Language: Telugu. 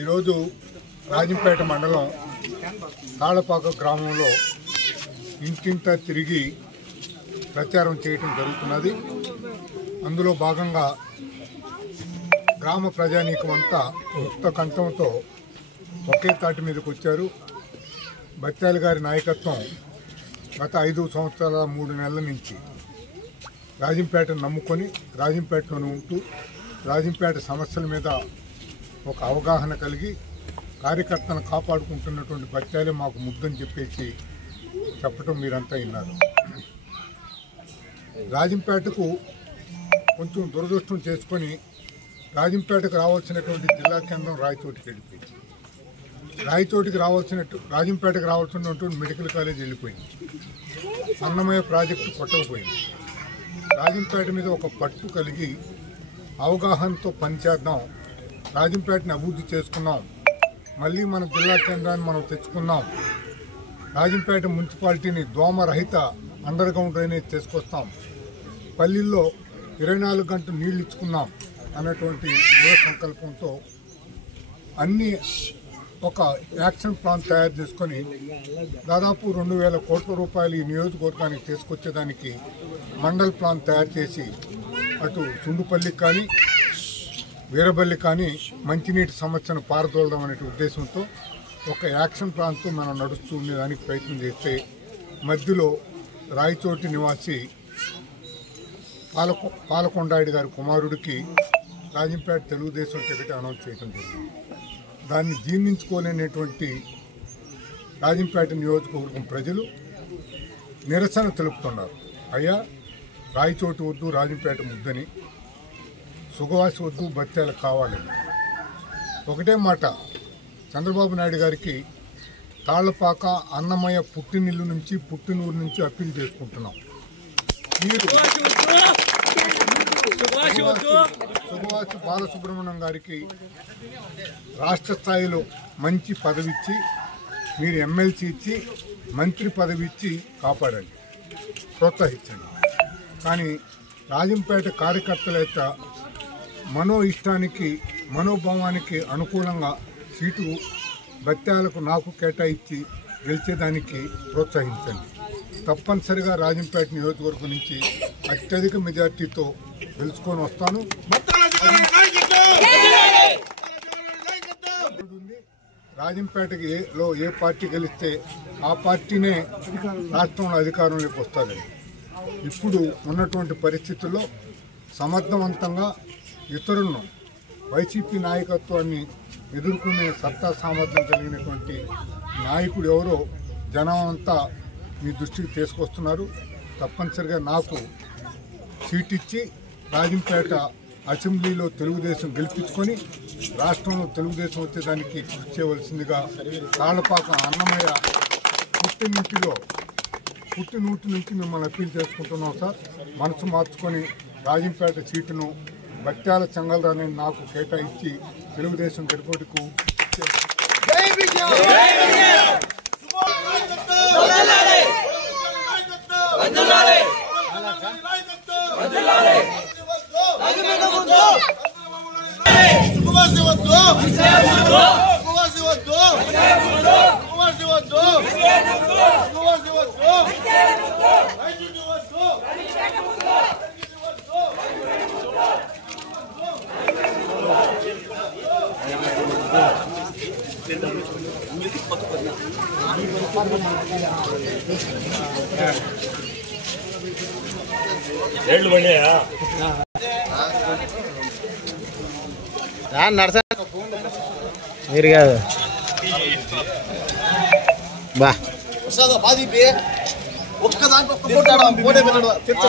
ఈరోజు రాజంపేట మండలం తాళపాక గ్రామంలో ఇంటింటా తిరిగి ప్రచారం చేయడం జరుగుతున్నది. అందులో భాగంగా గ్రామ ప్రజానీకం అంతా ముక్త కంఠంతో ఒకే తాటి మీదకి వచ్చారు. బత్యాల గారి నాయకత్వం గత 5 సంవత్సరాల 3 నెలల నుంచి రాజంపేటను నమ్ముకొని రాజంపేటలోనే ఉంటూ రాజంపేట సమస్యల మీద ఒక అవగాహన కలిగి కార్యకర్తను కాపాడుకుంటున్నటువంటి బత్యాలే మాకు ముద్దని చెప్పేసి చెప్పటం మీరంతా విన్నారు. రాజంపేటకు కొంచెం దురదృష్టం చేసుకొని రాజంపేటకు రావాల్సినటువంటి జిల్లా కేంద్రం రాయచోటికి వెళ్ళిపోయింది. రాజంపేటకు రావాల్సినటువంటి మెడికల్ కాలేజ్ వెళ్ళిపోయింది. అన్నమయ్య ప్రాజెక్టు కొట్టకపోయింది. రాజంపేట మీద ఒక పట్టు కలిగి అవగాహనతో పనిచేద్దాం, రాజంపేటని అభివృద్ధి చేసుకున్నాం, మళ్ళీ మన జిల్లా కేంద్రాన్ని మనం తెచ్చుకున్నాం, రాజంపేట మున్సిపాలిటీని దోమరహిత అండర్ గ్రౌండ్ డ్రైనేజ్ తీసుకొస్తాం, పల్లెల్లో 24 గంటలు నీళ్లు ఇచ్చుకున్నాం అన్నటువంటి దృఢ సంకల్పంతో అన్ని ఒక యాక్షన్ ప్లాన్ తయారు చేసుకొని దాదాపు 2,000 కోట్ల రూపాయలు ఈ నియోజకవర్గానికి తీసుకొచ్చేదానికి మండల్ ప్లాన్ తయారు చేసి అటు సుండుపల్లికి కానీ వీరబల్లి కానీ మంచినీటి సమస్యను పారదోలడం అనే ఉద్దేశంతో ఒక యాక్షన్ ప్లాన్తో మనం నడుస్తూ ఉండేదానికి ప్రయత్నం చేస్తే మధ్యలో రాయచోటి నివాసి పాలకొండాయుడు గారి కుమారుడికి రాజంపేట తెలుగుదేశం టికెట్ అనౌన్స్ చేయడం జరిగింది. దాన్ని జీర్ణించుకోలేనటువంటి రాజంపేట నియోజకవర్గం ప్రజలు నిరసన తెలుపుతున్నారు. అయ్యా, రాయచోటు వద్దు, రాజంపేట ముద్దని, సుగవాసి వద్దు, బత్యాలు కావాలని ఒకటే మాట చంద్రబాబు నాయుడు గారికి తాళ్లపాక అన్నమయ్య పుట్టినిల్లు నుంచి పుట్టినూరు నుంచి అప్పీల్ చేసుకుంటున్నాం. మీరు సుగవాసి బాలసుబ్రహ్మణ్యం గారికి రాష్ట్ర స్థాయిలో మంచి పదవి ఇచ్చి మీరు ఎమ్మెల్సీ ఇచ్చి మంత్రి పదవి ఇచ్చి కాపాడండి, ప్రోత్సహించండి. కానీ రాజంపేట కార్యకర్తల యొక్క ఇష్టానికి మనోభావానికి అనుకూలంగా సీటు బత్యాలకు నాకు కేటాయించి గెలిచేదానికి ప్రోత్సహించండి. తప్పనిసరిగా రాజంపేట నియోజకవర్గం నుంచి అత్యధిక మెజార్టీతో గెలుచుకొని వస్తాను. రాజంపేటలో ఏ పార్టీ గెలిస్తే ఆ పార్టీనే రాష్ట్రంలో అధికారంలోకి వస్తుందని ఇప్పుడు ఉన్నటువంటి పరిస్థితుల్లో సమర్థవంతంగా ఇతరులను వైసీపీ నాయకత్వాన్ని ఎదుర్కొనే సత్తా సామర్థ్యం కలిగినటువంటి నాయకుడు ఎవరో జనం అంతా మీ దృష్టికి తీసుకొస్తున్నారు. తప్పనిసరిగా నాకు సీట్ ఇచ్చి రాజంపేట అసెంబ్లీలో తెలుగుదేశం గెలిపించుకొని రాష్ట్రంలో తెలుగుదేశం వచ్చేదానికి కృషి చేయవలసిందిగా తాళ్లపాక అన్నమయ్య పుట్టినూటి నుంచి మిమ్మల్ని అప్పీల్ చేసుకుంటున్నాం సార్. మనసు మార్చుకొని రాజంపేట సీటును బత్యాల చెంగల్రాని నాకు కేటాయించి తెలుగుదేశం గడిపోటుకు మీరు కాదు బా ఒక్క దాంట్లో